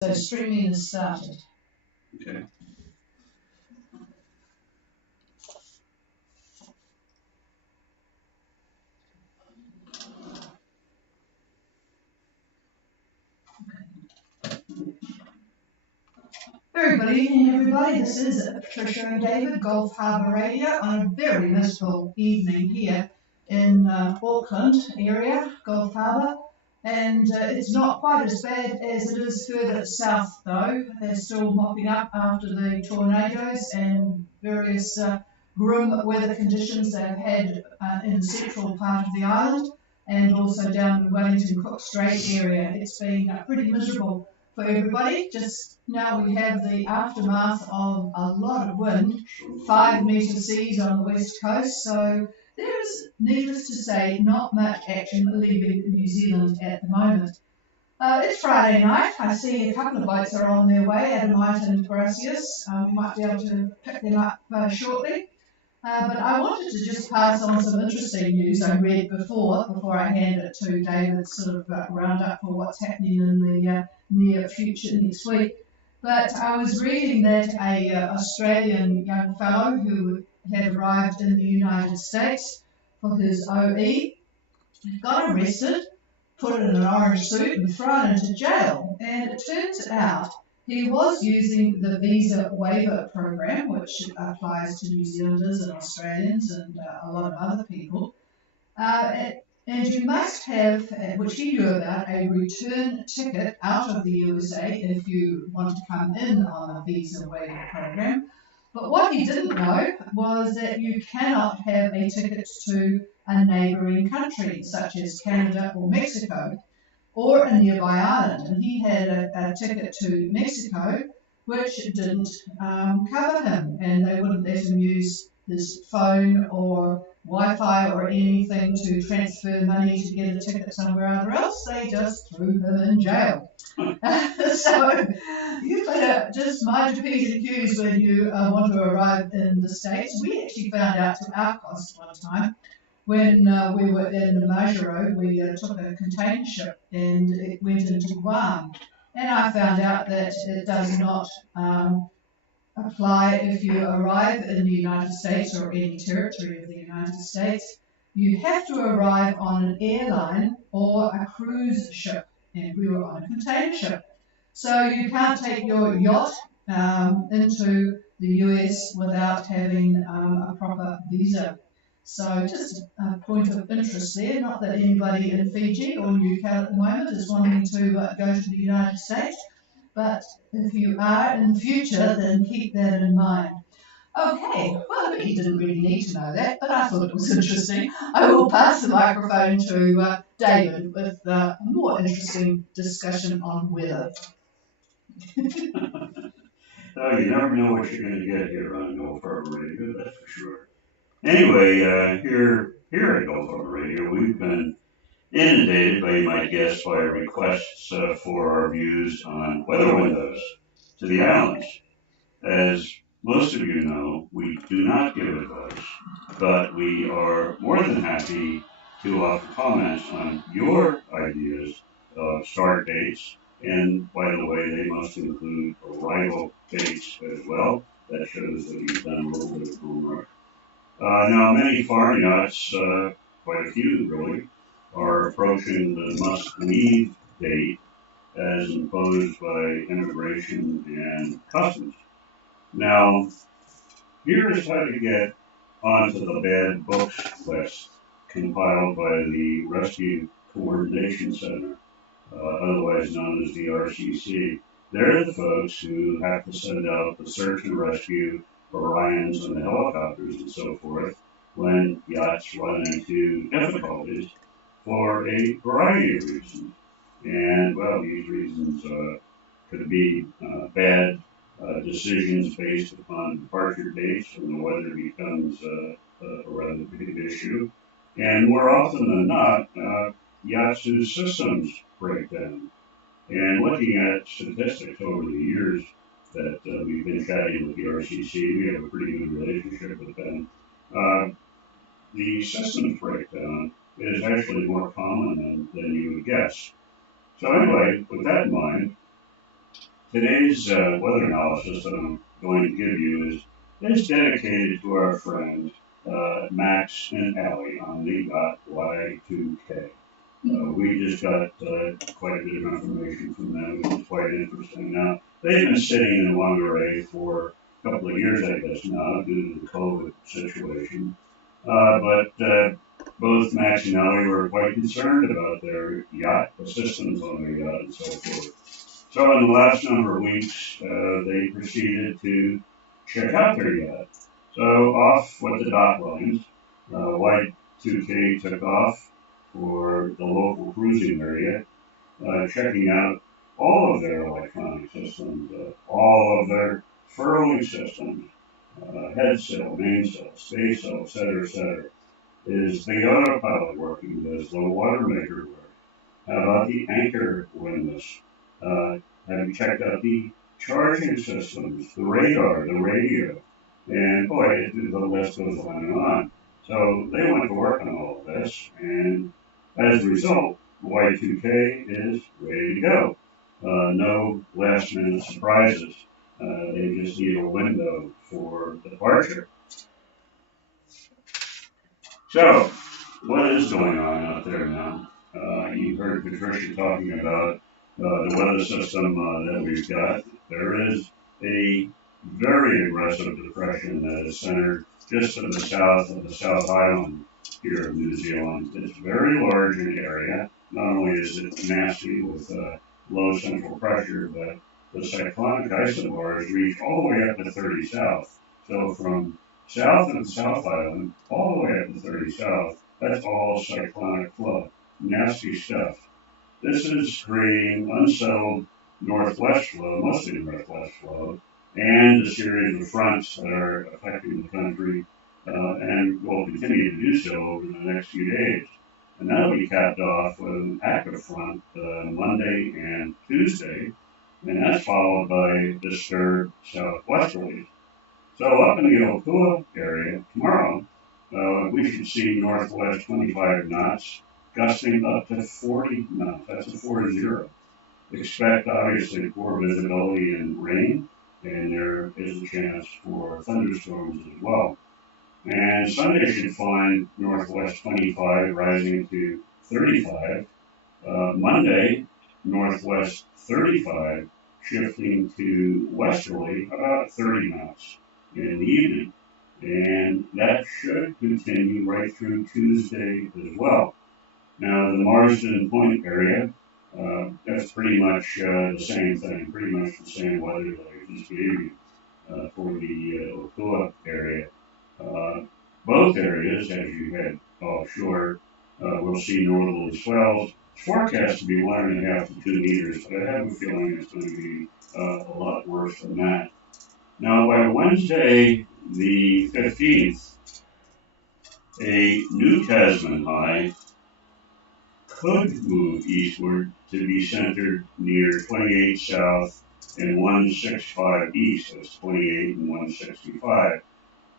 So streaming has started. Okay. Very good evening, everybody. This is Patricia and David, Gulf Harbour Radio, on a very miserable evening here in Auckland area, Gulf Harbour. And it's not quite as bad as it is further south, though. They're still mopping up after the tornadoes and various grim weather conditions they've had in the central part of the island and also down in Wellington Cook Strait area. It's been pretty miserable for everybody. Just now we have the aftermath of a lot of wind, 5-metre seas on the west coast, so there is, needless to say, not much action leaving New Zealand at the moment. It's Friday night. I see a couple of boats are on their way, Adamite and Gracias. We might be able to pick them up shortly. But I wanted to just pass on some interesting news I read before I hand it to David's sort of roundup for what's happening in the near future next week. But I was reading that a Australian young fellow who had arrived in the United States for his OE got arrested, put in an orange suit and thrown into jail. And it turns out he was using the visa waiver program, which applies to New Zealanders and Australians and a lot of other people. And you must have, which he knew about, a return ticket out of the USA if you want to come in on a visa waiver program. But what he didn't know was that you cannot have a ticket to a neighbouring country, such as Canada or Mexico, or a nearby island. And he had a ticket to Mexico, which didn't cover him, and they wouldn't let him use his phone or Wi-Fi or anything to transfer money to get a ticket somewhere else. They just threw him in jail. So you better just mind your P's and Q's when you want to arrive in the States. We actually found out to our cost one time when we were in Majuro. We took a container ship and it went into Guam. And I found out that it does not apply if you arrive in the United States or any territory of the United States. You have to arrive on an airline or a cruise ship, and we were on a container ship. So you can't take your yacht into the US without having a proper visa. So just a point of interest there, not that anybody in Fiji or UK at the moment is wanting to go to the United States, but if you are in the future, then keep that in mind. Okay, well, he didn't really need to know that, but I thought it was interesting. I will pass the microphone to David with a more interesting discussion on weather. Oh, you never know what you're going to get here on Gulf Harbor Radio, that's for sure. Anyway, here at Gulf Harbor Radio, we've been inundated, by you might guess, by requests for our views on weather windows to the islands. As most of you know, we do not give advice, but we are more than happy to offer comments on your ideas of start dates. And by the way, they must include arrival dates as well. That shows that you've done a little bit of homework. Now, many foreign yachts, quite a few really, are approaching the must-leave date as imposed by immigration and customs. Now, here's how to get onto the bad books list compiled by the Rescue Coordination Center, otherwise known as the RCC. They're the folks who have to send out the search and rescue Orions and the helicopters and so forth when yachts run into difficulties for a variety of reasons. And, well, these reasons could be bad decisions based upon departure dates when the weather becomes a rather big issue. And more often than not, yachts whose systems break down. And looking at statistics over the years that we've been chatting with the RCC, we have a pretty good relationship with them. The systems breakdown is actually more common than you would guess. So anyway, with that in mind, Today's weather analysis that I'm going to give you is dedicated to our friends Max and Allie on the yacht Y2K. We just got quite a bit of information from them, which is quite interesting. Now, they've been sitting in Monterey for a couple of years, I guess, now, due to the COVID situation. But both Max and Allie were quite concerned about their yacht, the systems on their yacht, and so forth. So, in the last number of weeks, they proceeded to check out their yacht. So, off went the dock lines. Y2K took off for the local cruising area, checking out all of their electronic systems, all of their furling systems, head sail, mainsail, staysail, etc., etc. Is the autopilot working? Does the water maker work? How about the anchor windlass? Have you checked out the charging systems, the radar, the radio? And boy, the list goes on and on. So they went to work on all of this, and as a result, Y2K is ready to go. No last minute surprises. They just need a window for departure. So, what is going on out there now? You heard Patricia talking about the weather system that we've got. There is a very aggressive depression that is centered just to the south of the South Island here of New Zealand. It's very large in area. Not only is it nasty with low central pressure, but the cyclonic isobars reach all the way up to 30 south. So from south of the South Island, all the way up to 30 south, that's all cyclonic flow. Nasty stuff. This is creating unsettled northwest flow, mostly northwest flow, and a series of fronts that are affecting the country and will continue to do so over the next few days. And that'll be capped off with an active front Monday and Tuesday, and that's followed by disturbed southwesterlies. So up in the Opua area tomorrow, we should see northwest 25 knots, gusting up to 40 knots. That's a 40. Expect obviously poor visibility and rain, and there is a chance for thunderstorms as well. And Sunday should find northwest 25 rising to 35. Monday, northwest 35 shifting to westerly about 30 knots in the evening. And that should continue right through Tuesday as well. Now, the Marsden Point area, that's pretty much the same thing, pretty much the same weather that I just gave you for the Opua area. Both areas, as you head offshore, will see northerly swells. It's forecast to be 1.5 to 2 meters, but I have a feeling it's going to be a lot worse than that. Now, by Wednesday, the 15th, a new Tasman high could move eastward to be centered near 28 south and 165 east. That's 28 and 165.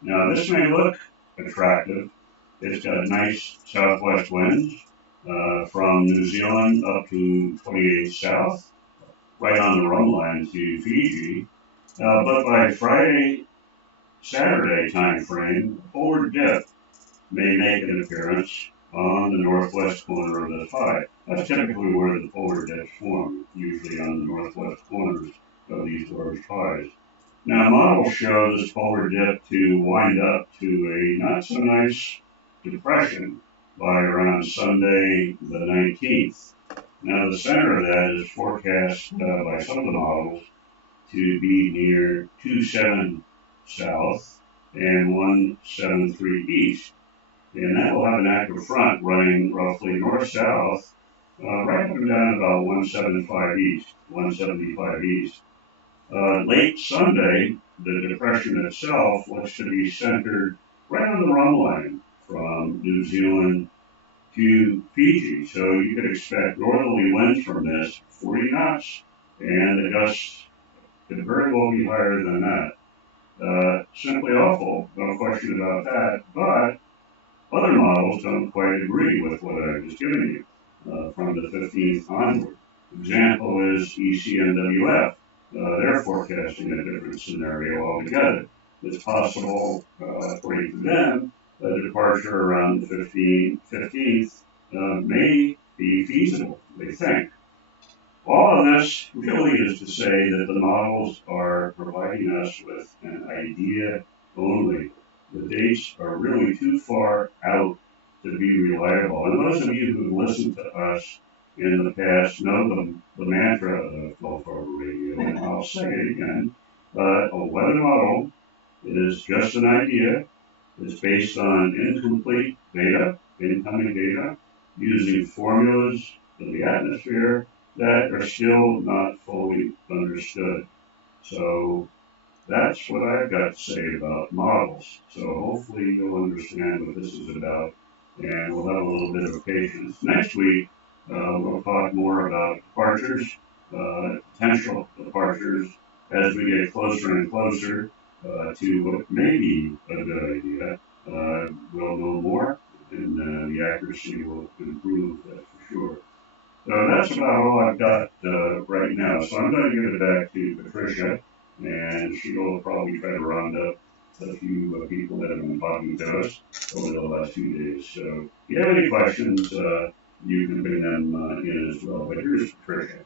Now, this may look attractive. It's got nice southwest winds from New Zealand up to 28 south, right on the rum line to Fiji. But by Friday, Saturday time frame, a forward dip may make an appearance on the northwest corner of this high. That's typically where the polar dips form, usually on the northwest corners of these large highs. Now, models show this polar dip to wind up to a not so nice depression by around Sunday the 19th. Now, the center of that is forecast by some of the models to be near 27 south and 173 east. And that will have an active front running roughly north-south, right up and down about 175 east, 175 east. Late Sunday, the depression itself looks to be centered right on the rum line from New Zealand to Fiji. So you could expect northerly winds from this, 40 knots, and the gusts could very well be higher than that. Simply awful, no question about that, but other models don't quite agree with what I've just given you from the 15th onward. Example is ECNWF. they're forecasting a different scenario altogether. It's possible, according to them, that a departure around the 15th may be feasible, they think. All of this really is to say that the models are providing us with an idea only. The dates are really too far out to be reliable. And those of you who listened to us in the past know the mantra of Gulf Harbor Radio, and I'll say it again. A weather model is just an idea. It's based on incomplete data, incoming data, using formulas of the atmosphere that are still not fully understood. So that's what I've got to say about models. So hopefully you'll understand what this is about, and we'll have a little bit of patience. Next week, we'll talk more about departures, potential departures, as we get closer and closer to what may be a good idea. We'll know more, and the accuracy will improve, that's for sure. So that's about all I've got right now. So I'm going to give it back to Patricia, and she'll probably try to round up a few people that have been talking to us over the last few days. So if you have any questions, you can bring them in as well. But here's Patricia.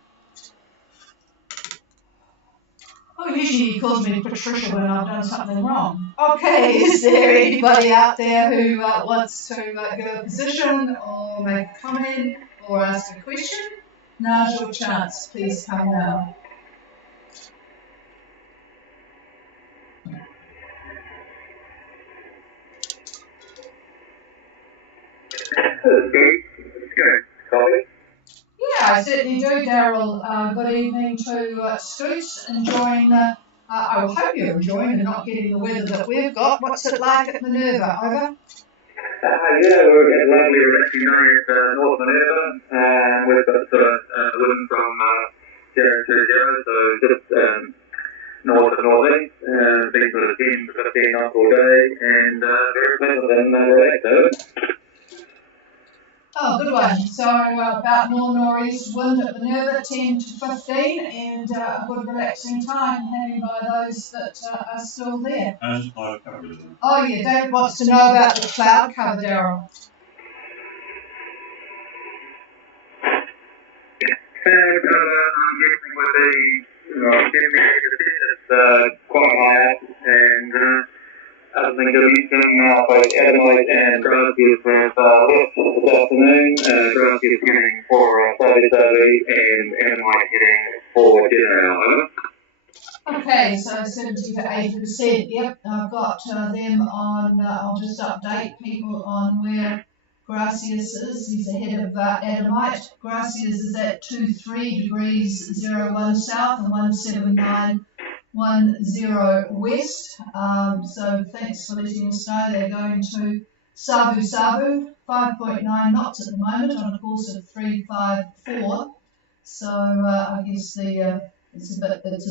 Oh, usually he calls me Patricia when I've done something wrong. Okay, is there anybody out there who wants to give a position or make a comment or ask a question? Now's your chance. Please come now. Yeah, I certainly do, Daryl. Good evening to Scoots. I hope you're enjoying and not getting the weather that we've got. What's it like at Minerva? Over? Yeah, we're getting lovely relaxing night at North Minerva, and we've got sort of wind from 0 to 0, so just north to northeast, been sort of 10 to 15 knots all day, and very pleasant and relaxed. Oh, good one. So about northeast wind at Minerva, 10 to 15, and a good relaxing time hanging by those that are still there. How's the cloud cover? Oh yeah, David wants to know about the cloud cover, Daryl. Cloud cover, I'm guessing would be, it's quite high up, and other things to mention, both Adamite and Gracias have left this afternoon. Gracias heading for Saudi and Adamite heading for General. Okay, so 70 to 80%. Yep, I've got them on. I'll just update people on where Gracias is. He's ahead of Adamite. Gracias is at 23 degrees 01 south and 179. 10 west. So thanks for letting us know. They're going to Savu, 5.9 knots at the moment on a course of 354. So I guess it's a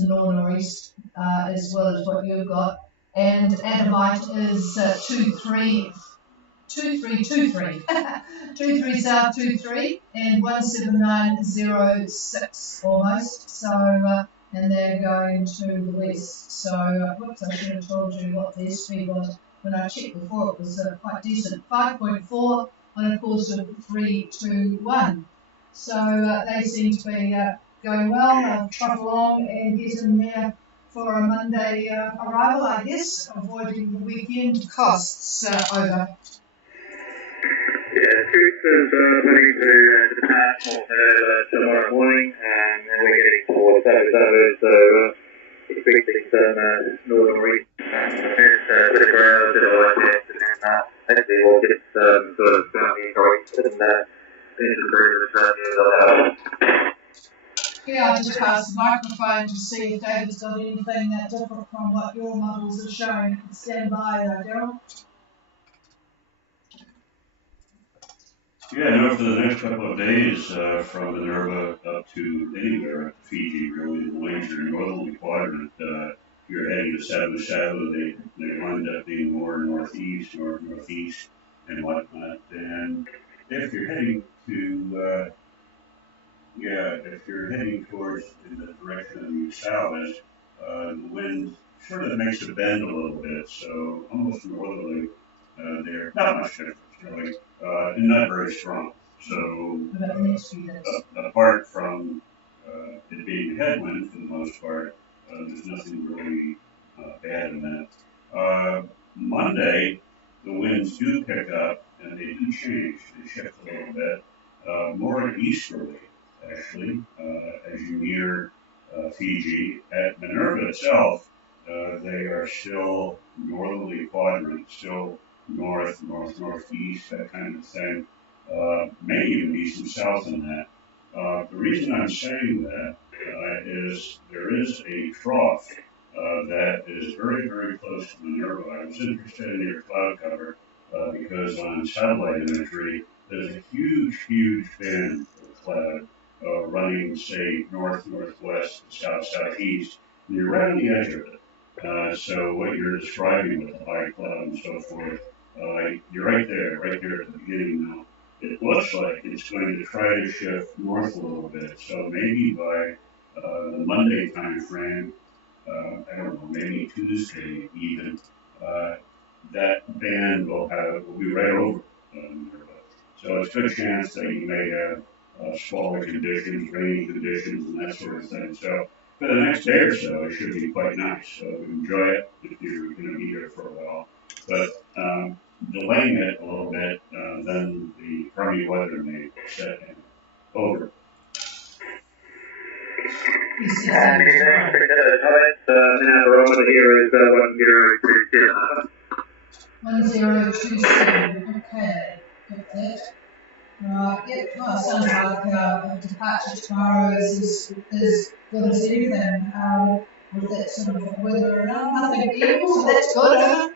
northeast as well as what you've got. And Adamite is 2323 23 south 23 and 17906 almost. So and they're going to the west. So, whoops, I should have told you what their speed was. When I checked before, it was quite decent. 5.4 on a course of 321. So, they seem to be going well. They'll trot along and get in there for a Monday arrival, I guess, avoiding the weekend costs over. Yeah, Scoots is planning to depart tomorrow morning, and we're getting towards Savu, so expecting some northern region first bit of ground, bit of light test, and then hopefully we'll get some sort of bounty correct and finish the career of Yeah, I'll just pass the microphone to see if David's got anything that different from what your models are showing. Stand by, Daryl. Yeah, no, for the next couple of days, from Minerva up to anywhere up to Fiji, really, the winds are northerly quadrant. If you're heading to Savu, they wind up being more northeast, northeast, and whatnot. And if you're heading to Yeah, if you're heading towards in the direction of southwest, the wind sort of makes it bend a little bit, so almost northerly there. Not much difference, really, and not very strong. So, apart from it being headwind for the most part, there's nothing really bad in that. Monday, the winds do pick up and they do change. They shift a little bit, more easterly actually, as you near Fiji. At Minerva itself, they are still northerly quadrant, still northeast, that kind of thing. May even be some south in that. The reason I'm saying that is there is a trough that is very close to Minerva. I was interested in your cloud cover because on satellite imagery, there's a huge band of cloud running, say, northwest, southeast, and you're right on the edge of it. So what you're describing with the high cloud and so forth, you're right there at the beginning now. It looks like it's going to try to shift north a little bit. So maybe by the Monday time frame, I don't know, maybe Tuesday even, uh, that band will be right over. So it's a good chance that you may have squally conditions, rainy conditions, and that sort of thing. So for the next day or so, it should be quite nice. So enjoy it if you're going to be here for a while. But delaying it a little bit, then the crummy weather may set in. Over. And the next highest barometer here is 1027. 1027. Okay, got that. Right, yep, well, it sounds like departure tomorrow is as good as anything with that sort of weather around. Nothing evil, so that's good, huh?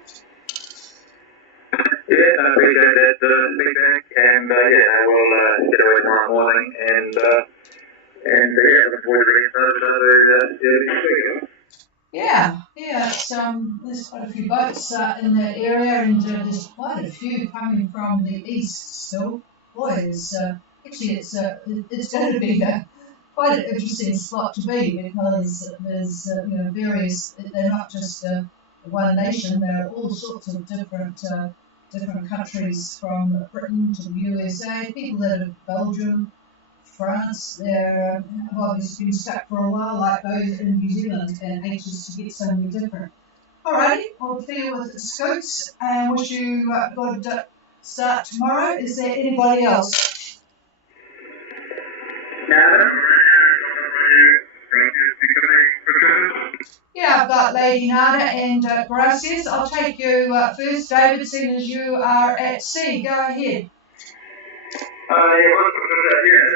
Yeah, I appreciate that feedback, and we'll get away tomorrow morning, and looking forward to getting started next week. Yeah, it's there's quite a few boats in that area, and there's quite a few coming from the east still. Boy, it's going to be quite an interesting spot to be because there's various. They're not just one nation. There are all sorts of different countries from Britain to the USA. People that are Belgium, France, they're have obviously been stuck for a while, like those in New Zealand, and anxious to get something different. Alrighty, I'll deal with the scoots and wish you a good start tomorrow. Is there anybody else? Yeah, I've got Lady Nada and Gracias. I'll take you first, David, seeing as you are at sea. Go ahead.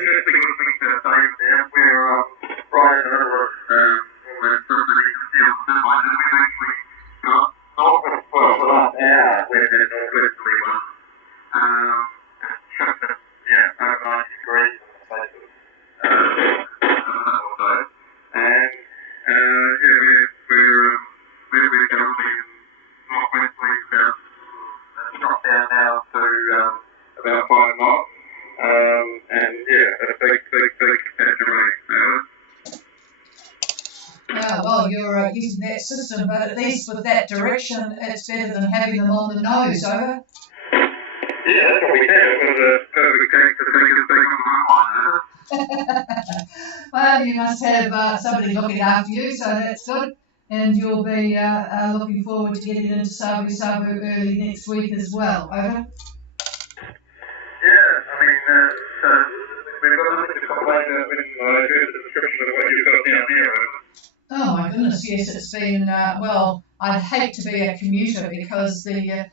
Interesting listening to Dave there. We're right in the middle of all that stuff that he can deal with deadline, and we've actually got northwest for the last hour. We've had northwesterly ones. It's shifted, over 90 degrees in the space of or so. And we're currently in northwesterly, dropped down now to about 5 knots. A big patch of rain. Yeah, well, you're using that system, but at least with that direction, it's better than having them on the nose, over. Yeah, that's what we had. It was a perfect tank to take us back on the moonline. Well, you must have somebody looking after you, so that's good. And you'll be looking forward to getting into Sabu early next week as well, over. Yeah, I mean, we've got nothing to complain about when I heard the description of what you've got down here. Oh my goodness, yes, it's been, I'd hate to be a commuter because the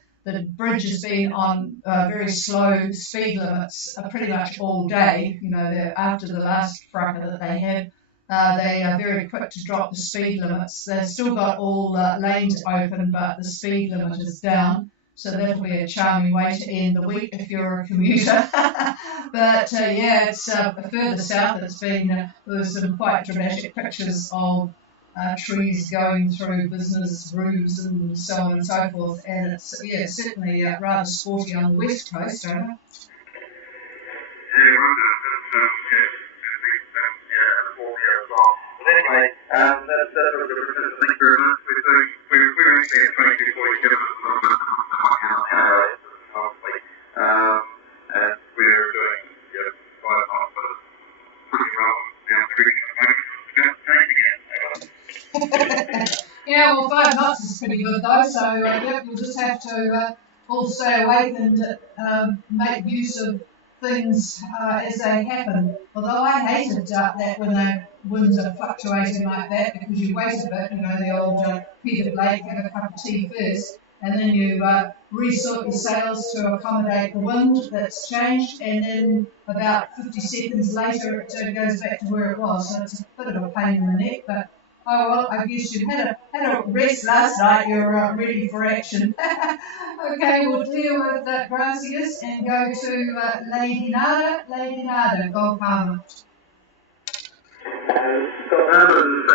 bridge has been on very slow speed limits pretty much all day. After the last fracas that they had, they are very quick to drop the speed limits. They've still got all lanes open, but the speed limit is down. So that'll be a charming way to end the week if you're a commuter. But it's further south. It's been there was some quite dramatic pictures of trees going through business roofs and so on and so forth. And it's certainly rather sporty on the west coast, over. anyway, that's thank you very much. We're actually at 2247 at the moment, and we're doing 5 knots, but it's pretty rough down the creek at the moment. It's about to change again. Yeah, well, 5 knots is pretty good though, so yep, you'll just have to all stay awake and make use of things as they happen. Although I hated that when the winds are fluctuating like that, because you wait a bit, the old Peter Blake, have a cup of tea first, and then you resort your sails to accommodate the wind that's changed, and then about 50 seconds later it goes back to where it was. So it's a bit of a pain in the neck, but oh well, I guess you had a rest last night. You're ready for action. Okay, we'll deal with Gracias and go to Lady Nada. Lady Nada, Gulf Harbour. Gulf Harbour's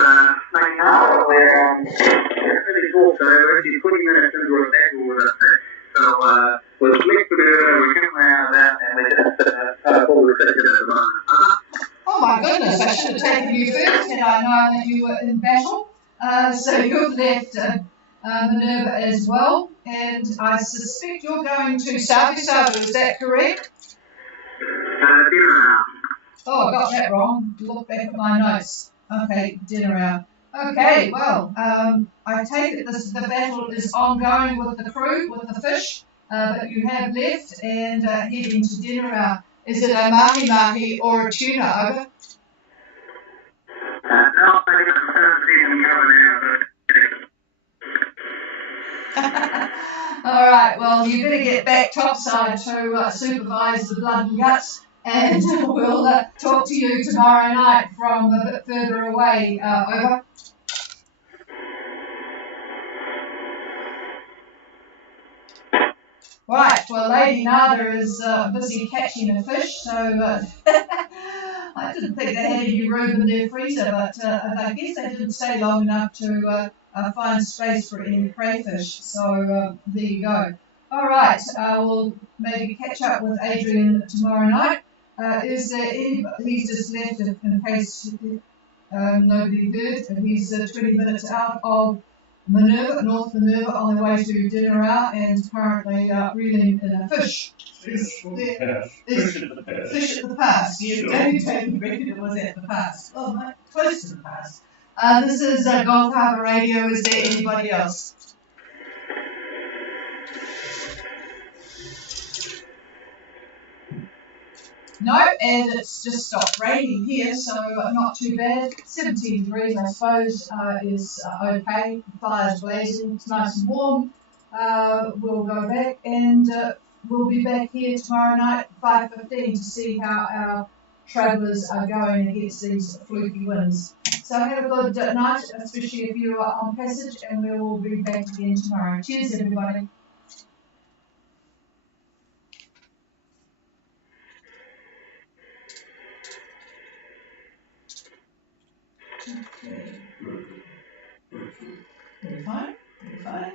main harbour. We're really cool. So we're actually 20 minutes into a battle with a fish. So we're flicked to we're coming out of that, and we're just pull the fish at the moment. Oh my goodness, I should have taken you first had I known that you were in battle. So you've left Minerva as well, and I suspect you're going to South Harbour, is that correct? Oh, I got that wrong. Look back at my notes. Okay, dinner hour. Okay, well, I take it the battle is ongoing with the crew, with the fish that you have left, and heading to dinner hour. Is it a mahi-mahi or a tuna, over? No, I think I'm going now. All right, well, you better get back topside to supervise the blood and guts, and we'll talk to you tomorrow night from a bit further away, over. Right, well, Lady Nada is busy catching a fish, so I didn't think they had any room in their freezer, but I guess they didn't stay long enough to find space for any crayfish, so there you go. All right, we'll maybe catch up with Adrian tomorrow night. Is there anybody, he's just left in case nobody heard, he's 20 minutes out of Minerva, North Minerva, on the way to dinner hour, and currently reeling in a fish. Fish at the pass. Fish at the pass. Yeah, Sure. David reckoned it was at the pass. Oh, no, close to the pass. This is Gulf Harbour Radio. Is there anybody else? No, and it's just stopped raining here, so not too bad. 17 degrees, I suppose, is okay. The fire's blazing, it's nice and warm. We'll go back, and we'll be back here tomorrow night at 5:15 to see how our travellers are going against these fluky winds. So have a good night, especially if you are on passage, and we will be back again tomorrow. Cheers, everybody. Okay. Very fine, very fine.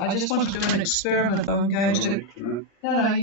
I just want to do an experiment. I'm going to. No,